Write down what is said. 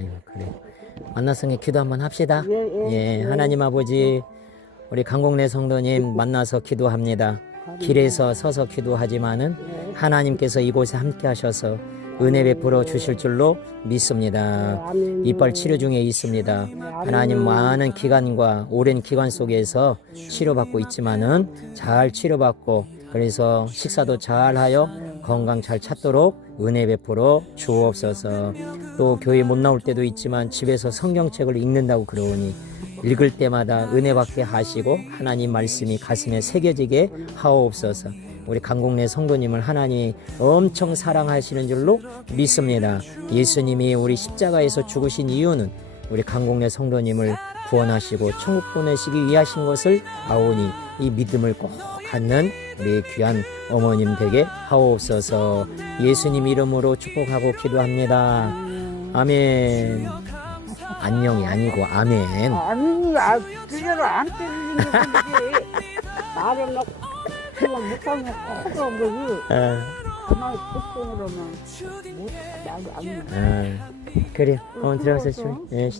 아유 그래. 만나성에 기도 한번 합시다. 예, 예. 예, 하나님 아버지 우리 강곡내 성도님 만나서 기도합니다. 길에서 서서 기도하지만은 예. 하나님께서 이곳에 함께 하셔서 은혜 베풀어 주실 줄로 믿습니다. 이빨 치료 중에 있습니다. 하나님 많은 기간과 오랜 기간 속에서 치료받고 있지만은 잘 치료받고 그래서 식사도 잘 하여 건강 잘 찾도록 은혜 베풀어 주옵소서. 또 교회 못 나올 때도 있지만 집에서 성경책을 읽는다고 그러니 읽을 때마다 은혜 받게 하시고 하나님 말씀이 가슴에 새겨지게 하옵소서. 우리 강곡내 성도님을 하나님이 엄청 사랑하시는 줄로 믿습니다. 예수님이 우리 십자가에서 죽으신 이유는 우리 강곡내 성도님을 구원하시고 천국 보내시기 위하신 것을 아오니 이 믿음을 꼭 갖는 우리 귀한 어머님 되게 하옵소서 예수님 이름으로 축복하고 기도합니다. 아멘. 안녕이 아니고 아멘. 아니, 아, 그대로 안 때리는데 말을 막 그냥 못하면 허가 거지. 아, 가만히 보통으로는 못, 안, 안. 아, 그래. 어, 들어가서 좀. 예,